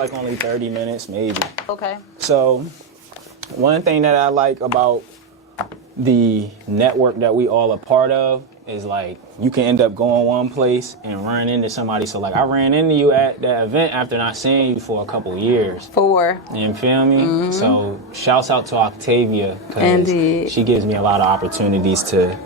like only 30 minutes, maybe. Okay. So one thing that I like about the network that we all a part of is like you can end up going one place and run into somebody. So like I ran into you at that event after not seeing you for a couple years. You feel me? Mm-hmm. So shouts out to Octavia, because she gives me a lot of opportunities to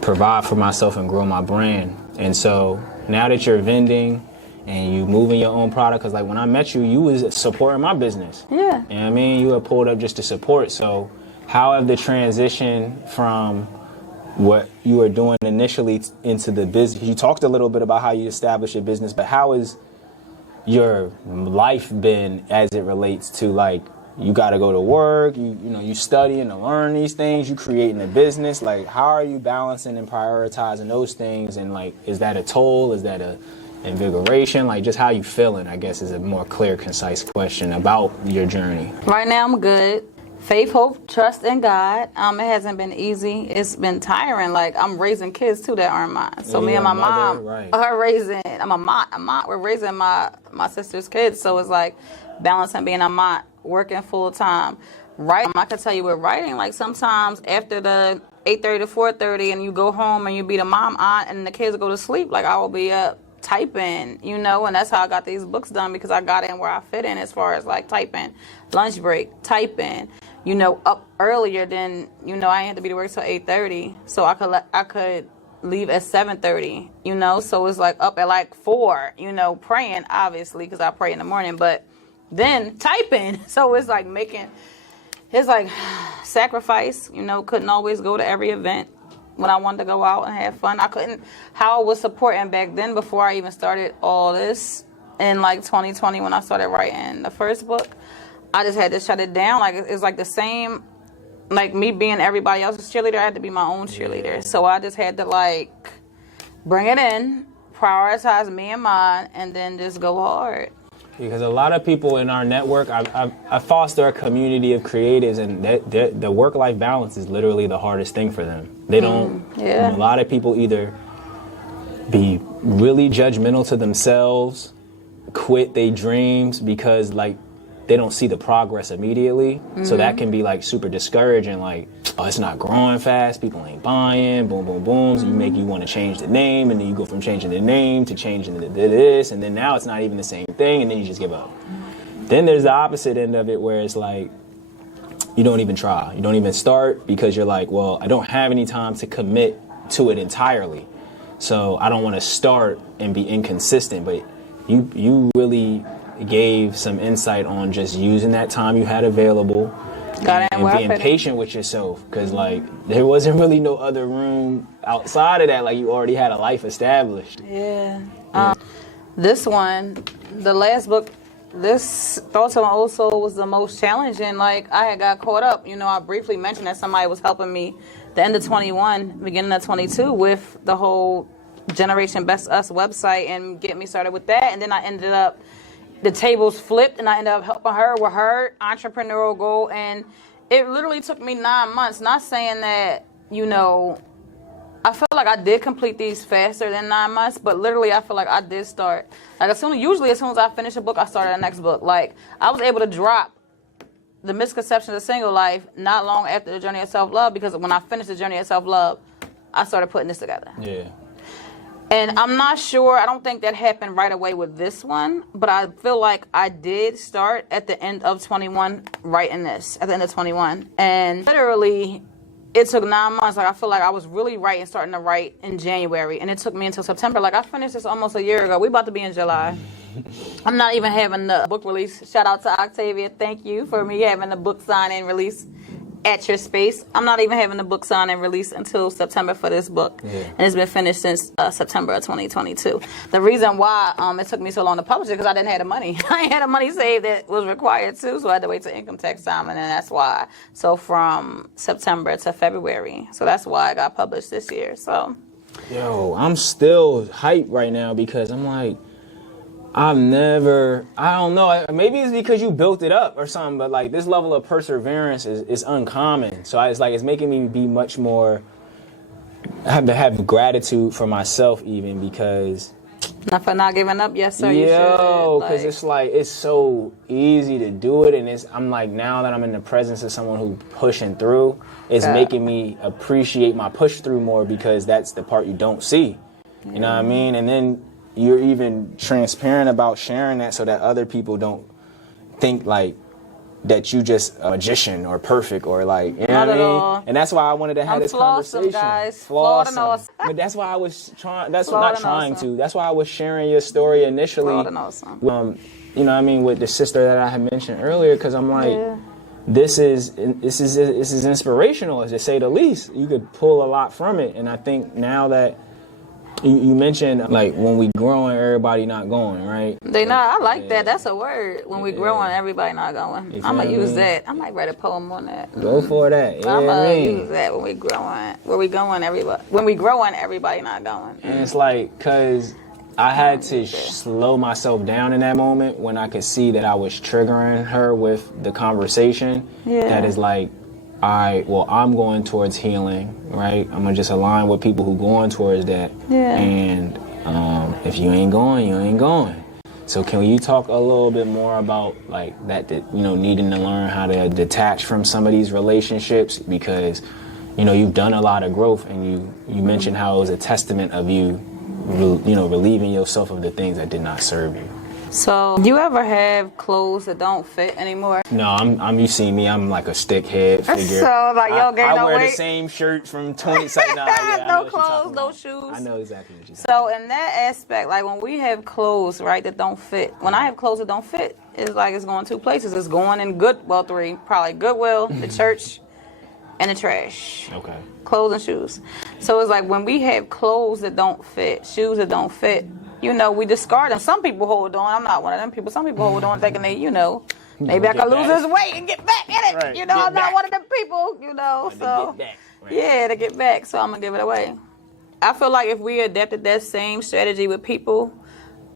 provide for myself and grow my brand. And so now that you're vending and you moving your own product, because like when I met you, you was supporting my business. Yeah. You know what I mean? You had pulled up just to support. So how have the transition from what you were doing initially into the business? You talked a little bit about how you established your business, but how has your life been as it relates to like, you got to go to work, you know, you studying to learn these things, you creating a business. Like, how are you balancing and prioritizing those things? And like, is that a toll? Is that a invigoration? Like, just how you feeling, I guess, is a more clear, concise question about your journey. Right now, I'm good. Faith, hope, trust in God. It hasn't been easy. It's been tiring. Like, I'm raising kids too that aren't mine. So me and my mom are raising. I'm a mom. We're raising my sister's kids. So it's like balancing being a mom, working full time. Right. I can tell you with writing, like sometimes after the 8:30 to 4:30, and you go home and you be the mom, aunt, and the kids go to sleep. Like I will be up typing, you know, and that's how I got these books done, because I got in where I fit in as far as like typing, lunch break, typing, you know, up earlier than, you know, I had to be to work till 8:30, so I could leave at 7:30, you know, so it's like up at like 4, you know, praying, obviously, because I pray in the morning, but then typing, so it's like it's like sacrifice, you know, couldn't always go to every event. When I wanted to go out and have fun, I couldn't. How I was supporting back then, before I even started all this in like 2020 when I started writing the first book, I just had to shut it down. Like it's like the same, like me being everybody else's cheerleader, I had to be my own cheerleader. So I just had to like bring it in, prioritize me and mine, and then just go hard. Because a lot of people in our network, I foster a community of creatives, and the work-life balance is literally the hardest thing for them. They don't, yeah. A lot of people either be really judgmental to themselves, quit their dreams because like they don't see the progress immediately. So that can be like super discouraging, like, oh, it's not growing fast, people ain't buying, boom, boom, boom. So you want to change the name, and then you go from changing the name to changing this, and then now it's not even the same thing, and then you just give up. Then there's the opposite end of it where it's like, you don't even try. You don't even start because you're like, well, I don't have any time to commit to it entirely. So I don't want to start and be inconsistent, but you really gave some insight on just using that time you had available and being patient with yourself, because like there wasn't really no other room outside of that. Like you already had a life established. This one, the last book, this Thoughts on an Old Soul, was the most challenging. Like I had got caught up, you know, I briefly mentioned that somebody was helping me the end of 21, beginning of 22 with the whole Generation Best Us website and get me started with that. And then I ended up, the tables flipped, and I ended up helping her with her entrepreneurial goal. And it literally took me 9 months. Not saying that, you know, I feel like I did complete these faster than 9 months, but literally I feel like I did start. Like usually as soon as I finish a book, I started the next book. Like I was able to drop The Misconceptions of Single Life not long after The Journey of Self-Love, because when I finished The Journey of Self-Love, I started putting this together. Yeah. And I'm not sure, I don't think that happened right away with this one, but I feel like I did start at the end of 21 writing this, at the end of 21. And literally, it took 9 months. Like I feel like I was really starting to write in January, and it took me until September. Like I finished this almost a year ago. We about to be in July. I'm not even having the book release. Shout out to Octavia. Thank you for me having the book signing release at your space. I'm not even having the book signed and released until September for this book. And it's been finished since September of 2022. The reason why it took me so long to publish it, because I didn't have the money. I ain't had the money saved that was required to, so I had to wait till income tax time, and then that's why. So from September to February. So that's why I got published this year. So, yo, I'm still hyped right now because I'm like, I don't know, maybe it's because you built it up or something, but like this level of perseverance is uncommon. So it's making me be much more, I have to have gratitude for myself even, because Not for not giving up, yes sir. Yo, because it's like, it's so easy to do it, and I'm like, now that I'm in the presence of someone who's pushing through, it's making me appreciate my push through more, because that's the part you don't see. You know what I mean? And then you're even transparent about sharing that so that other people don't think like that you just a magician or perfect or like, you know what I mean? All. And that's why I wanted to have this conversation. Guys. Flawsome. But that's why I was trying, that's not trying to, that's why I was sharing your story initially. You know what I mean, with the sister that I had mentioned earlier, because I'm like, this is inspirational, to say the least. You could pull a lot from it. And I think now that you mentioned, like, when we growing, everybody not going, right? They not. I like that. That's a word. When we growing, everybody not going. I'm going to use that. I might write a poem on that. Go for that. Yeah, I'm going to use that. When we growing, when we growing, everybody not going. And it's like, because I had to slow myself down in that moment when I could see that I was triggering her with the conversation. Yeah. That is like, I'm going towards healing, right? I'm going to just align with people who going towards that. Yeah. And if you ain't going, you ain't going. So can you talk a little bit more about like that, needing to learn how to detach from some of these relationships, because, you've done a lot of growth, and you mentioned how it was a testament of you, relieving yourself of the things that did not serve you. So, do you ever have clothes that don't fit anymore? No, you see me, I'm like a stickhead figure. So, like, yo, gain no weight? I wear the same shirt from 20 seconds. No clothes, no shoes. I know exactly what you're saying. So, in that aspect, like, when we have clothes, right, that don't fit, when I have clothes that don't fit, it's like it's going two places. It's going in three, probably Goodwill, the church, and the trash. Okay. Clothes and shoes. So, it's like when we have clothes that don't fit, shoes that don't fit, we discard them. Some people hold on. I'm not one of them people. Some people hold on thinking maybe I can lose this weight and get back in it. Right. I'm not one of them people, so. To get back. Right. Yeah, to get back. So I'm going to give it away. I feel like if we adapted that same strategy with people,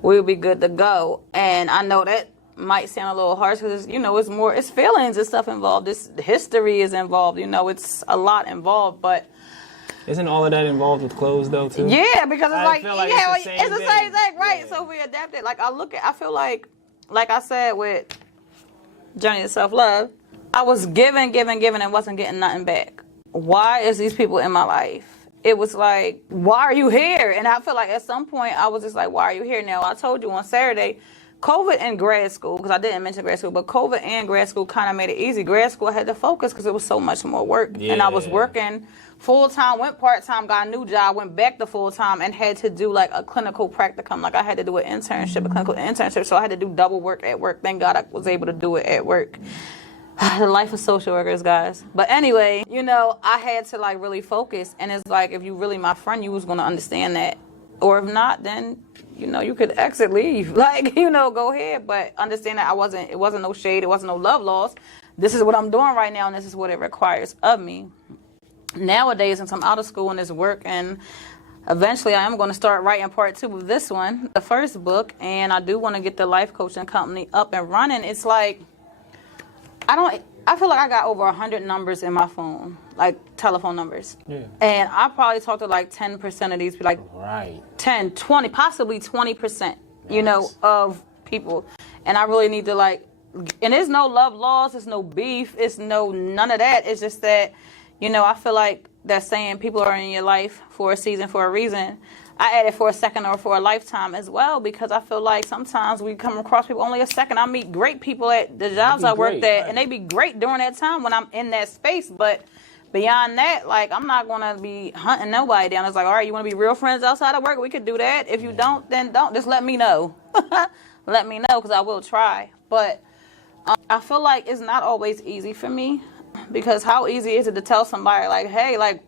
we would be good to go. And I know that might sound a little harsh because, it's feelings and stuff involved. This history is involved. It's a lot involved, but. Isn't all of that involved with clothes though too? Yeah, because it's the same thing, right? Yeah. So if we adapt it, I feel like I said with Journey to Self-Love, I was giving and wasn't getting nothing back. Why is these people in my life? It was like, why are you here? And I feel like at some point I was just like, why are you here? Now I told you on Saturday, COVID and grad school, because I didn't mention grad school, but COVID and grad school kind of made it easy. Grad school I had to focus because it was so much more work. Yeah. And I was working full-time, went part-time, got a new job, went back to full-time, and had to do like a clinical practicum. Like I had to do a clinical internship, so I had to do double work at work. Thank God I was able to do it at work. The life of social workers, guys. But anyway, I had to like really focus. And it's like, if you really my friend, you was going to understand that. Or if not, then, you could exit, leave. Like, go ahead. But understand that it wasn't no shade. It wasn't no love loss. This is what I'm doing right now, and this is what it requires of me. Nowadays, since I'm out of school and this work, and eventually I am going to start writing part 2 of this one, the first book, and I do want to get the life coaching company up and running. It's like, I feel like I got over 100 numbers in my phone, like telephone numbers. Yeah. And I probably talked to like 10% of these, like 10, 20, possibly 20%, of people. And I really need to and there's no love loss, there's no beef, it's none of that. It's just that, I feel like that saying people are in your life for a season, for a reason. I added for a second or for a lifetime as well, because I feel like sometimes we come across people only a second. I meet great people at the jobs I worked at, and they be great during that time when I'm in that space. But beyond that, I'm not going to be hunting nobody down. It's like, all right, you want to be real friends outside of work? We could do that. If you don't, then don't. Just let me know. Let me know, because I will try. But I feel like it's not always easy for me, because how easy is it to tell somebody, hey,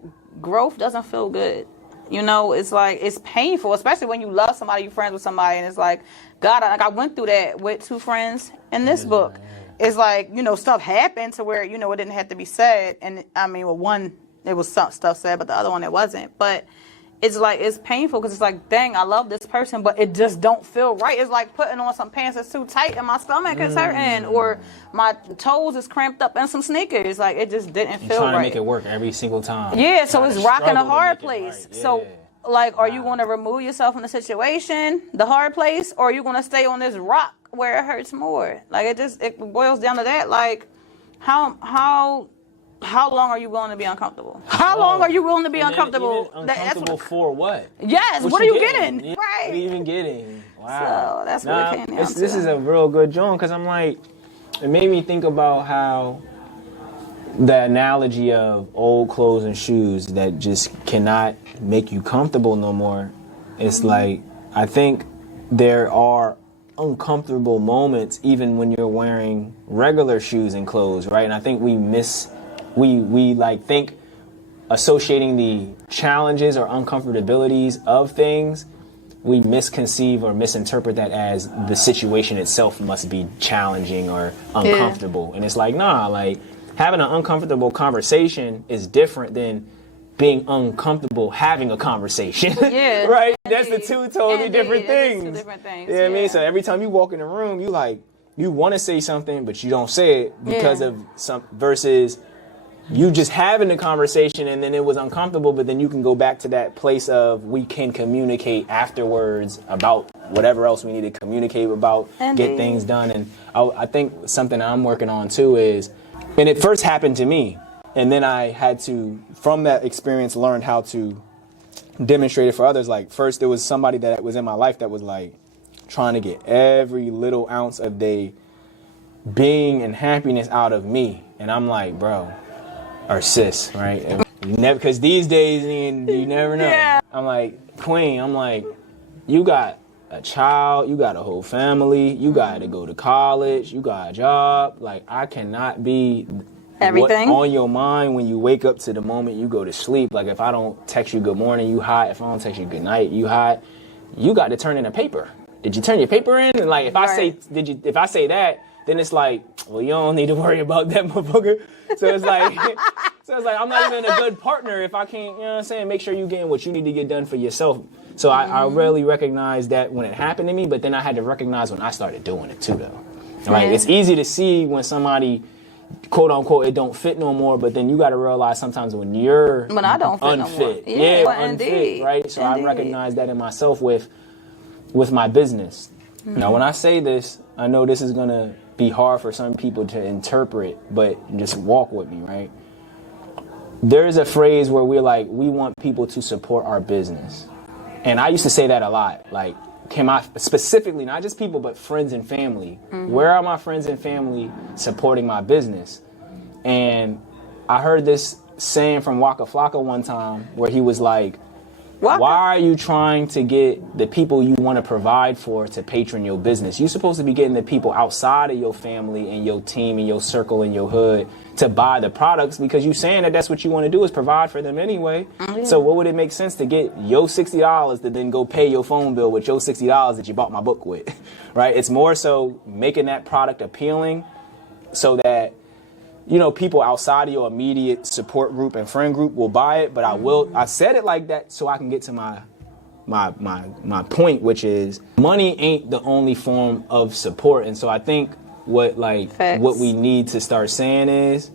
growth doesn't feel good. It's like, it's painful, especially when you love somebody, you're friends with somebody, and it's like, God, I went through that with 2 friends in this book. It's like, stuff happened to where, it didn't have to be said. And I mean, with one, it was some stuff said, but the other one, it wasn't. But it's like, it's painful because it's like, dang, I love this person, but it just don't feel right. It's like putting on some pants that's too tight and my stomach is hurting, or my toes is cramped up in some sneakers. Like, it just didn't feel right. Trying to make it work every single time. Yeah, so it's rocking a hard place. Right. Yeah. So Like, are you going to remove yourself from the situation, the hard place, or are you going to stay on this rock where it hurts more? Like, it boils down to that. Like, how long are you willing to be uncomfortable? How long are you willing to be uncomfortable? Uncomfortable for what? Yes, what are you getting? Yeah, right. What are you even getting? Wow. So that's what it came down to. This is a real good joint, because I'm like, it made me think about how the analogy of old clothes and shoes that just cannot make you comfortable no more. It's like, I think there are uncomfortable moments even when you're wearing regular shoes and clothes, right? And I think we like think associating the challenges or uncomfortabilities of things, we misconceive or misinterpret that as the situation itself must be challenging or uncomfortable. Yeah. And it's like, nah, like, having an uncomfortable conversation is different than being uncomfortable having a conversation. Yeah. Right? Indeed. That's the two totally different things. Two different things. You know what I mean? So every time you walk in the room, you want to say something, but you don't say it because of some, versus you just having the conversation and then it was uncomfortable, but then you can go back to that place of we can communicate afterwards about whatever else we need to communicate about, get things done. And I think something I'm working on too is, and it first happened to me, and then I had to, from that experience, learn how to demonstrate it for others. Like, first there was somebody that was in my life that was like trying to get every little ounce of their being and happiness out of me. And I'm like, bro, or sis, right? And you never, because these days you never know. Yeah. I'm like, queen, I'm like, you got a child, you got a whole family, you got to go to college, you got a job. Like, I cannot be everything on your mind when you wake up to the moment you go to sleep. Like, if I don't text you good morning, you hot. If I don't text you good night, you hot. You got to turn in a paper. Did you turn your paper in? And like, if I say that, then it's like, well, you don't need to worry about that, motherfucker. So it's like, I'm not even a good partner if I can't, you know what I'm saying, make sure you're getting what you need to get done for yourself. So I really recognized that when it happened to me, but then I had to recognize when I started doing it too, though. Like, it's easy to see when somebody, quote unquote, it don't fit no more, but then you got to realize sometimes when I don't fit unfit. No more. Unfit, right? So I recognize that in myself with my business. Now, when I say this, I know this is going to be hard for some people to interpret, but just walk with me, right? There is a phrase where we're like, we want people to support our business. And I used to say that a lot. Like, specifically, not just people, but friends and family. Where are my friends and family supporting my business? And I heard this saying from Waka Flocka one time where he was like, why are you trying to get the people you want to provide for to patron your business? You're supposed to be getting the people outside of your family and your team and your circle and your hood to buy the products, because you're saying that that's what you want to do is provide for them anyway. So what would it make sense to get your $60 to then go pay your phone bill with your $60 that you bought my book with, right? It's more so making that product appealing so that, you know, people outside of your immediate support group and friend group will buy it. But I said it like that so I can get to my point, which is money ain't the only form of support. And so I think what we need to start saying is,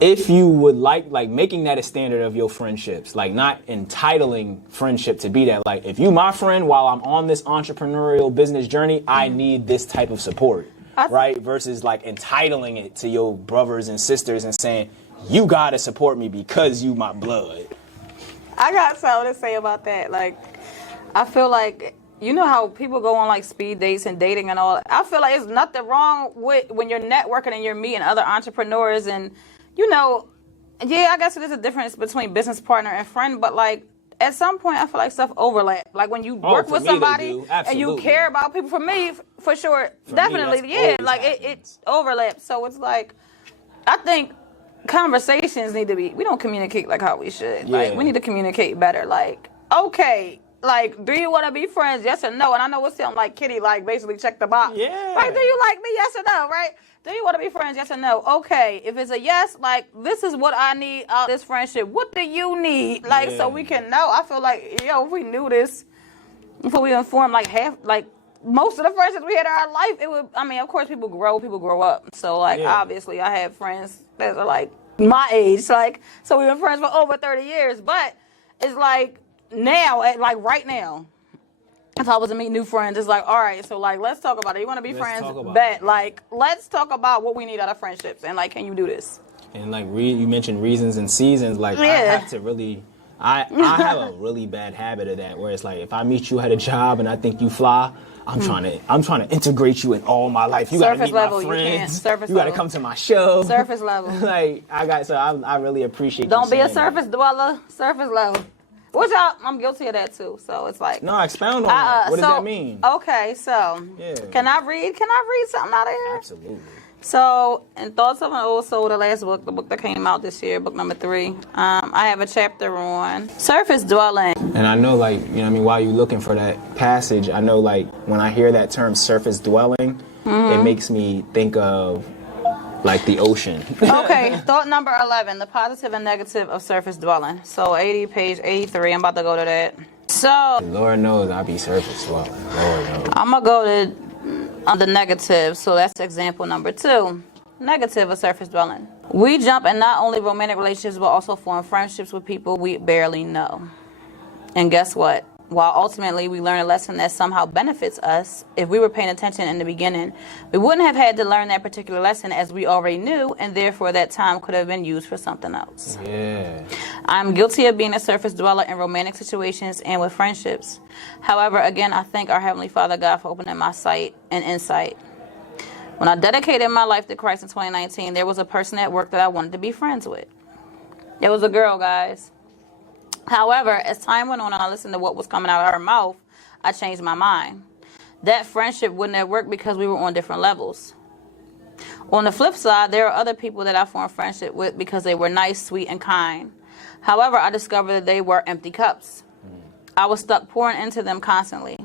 if you would like making that a standard of your friendships, like not entitling friendship to be that. Like, if you my friend while I'm on this entrepreneurial business journey, I need this type of support. Right? Versus like entitling it to your brothers and sisters and saying, you gotta support me because you my blood. I got something to say about that. Like, I feel like, you know how people go on like speed dates and dating and all. I feel like there's nothing wrong with when you're networking and you're meeting other entrepreneurs and, you know, I guess there's a difference between business partner and friend, but like, at some point, I feel like stuff overlap. Like when you work with somebody and you care about people. For me, for sure, definitely, like it overlaps. So it's like, I think conversations need to be, we don't communicate like how we should. Yeah. Like, we need to communicate better. Like, okay, like, do you want to be friends? Yes or no? And I know it sounds like Kitty, like, basically check the box. Yeah. Like, do you like me? Yes or no, right? Do you want to be friends? Yes or no? Okay. If it's a yes, like, this is what I need out of this friendship. What do you need? Like, so we can know. I feel like, if we knew this before we informed, most of the friendships we had in our life, it would, I mean, of course, people grow up. So, like, obviously, I have friends that are, like, my age. Like, so we've been friends for over 30 years. But it's like, now, like right now, if I was to meet new friends, it's like, all right, so like, let's talk about it. You want to be friends? Bet. Like, let's talk about what we need out of friendships, and like, can you do this? And like, you mentioned reasons and seasons. Like, I have to really, I have a really bad habit of that, where it's like, if I meet you at a job and I think you fly, I'm trying to integrate you in all my life. You got to meet my friends. You got to come to my show. Surface level. Like, I really appreciate. Don't be a surface dweller. Surface level. Which I'm guilty of that too. So it's like. No, expound on that. What does that mean? Okay, so can I read something out of here? Absolutely. So, in Thoughts of an Old Soul, the last book, the book that came out this year, book number 3, I have a chapter on surface dwelling. And I know, like, you know what I mean, while you're looking for that passage, I know, like, when I hear that term surface dwelling, it makes me think of, like, the ocean. Okay, thought number 11, the positive and negative of surface dwelling. So, page 83, I'm about to go to that. So, Lord knows I be surface dwelling. Lord knows. I'm going to go to the negative. So that's example number 2. Negative of surface dwelling. We jump in not only romantic relationships, but also form friendships with people we barely know. And guess what? While ultimately we learn a lesson that somehow benefits us, if we were paying attention in the beginning, we wouldn't have had to learn that particular lesson, as we already knew, and therefore that time could have been used for something else. Yeah. I'm guilty of being a surface dweller in romantic situations and with friendships. However, again, I thank our Heavenly Father God for opening my sight and insight. When I dedicated my life to Christ in 2019, there was a person at work that I wanted to be friends with. It was a girl, guys. However, as time went on and I listened to what was coming out of her mouth, I changed my mind. That friendship wouldn't have worked because we were on different levels. On the flip side, there are other people that I formed friendship with because they were nice, sweet, and kind. However, I discovered that they were empty cups. I was stuck pouring into them constantly.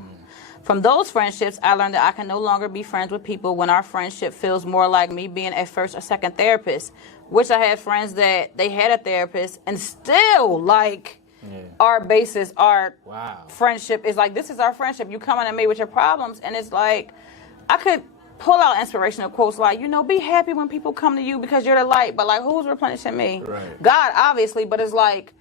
From those friendships, I learned that I can no longer be friends with people when our friendship feels more like me being a first or second therapist, which I had friends that they had a therapist and still, like, our basis, our friendship is like, this is our friendship. You coming to me with your problems, and it's like, I could pull out inspirational quotes like, you know, be happy when people come to you because you're the light, but like, who's replenishing me? Right. God, obviously, but it's like,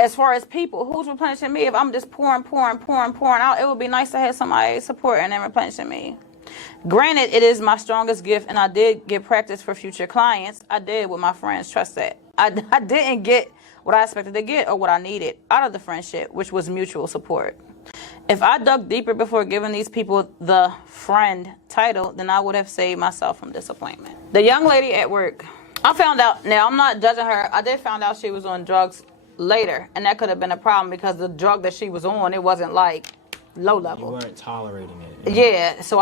as far as people, who's replenishing me? If I'm just pouring out, it would be nice to have somebody supporting and replenishing me. Granted, it is my strongest gift, and I did get practice for future clients. I did with my friends, trust that. I didn't get what I expected to get or what I needed out of the friendship, which was mutual support. If I dug deeper before giving these people the friend title, then I would have saved myself from disappointment. The young lady at work, I found out, now I'm not judging her, I did find out she was on drugs later, and that could have been a problem because the drug that she was on, it wasn't like low level. You weren't tolerating it. Yeah, so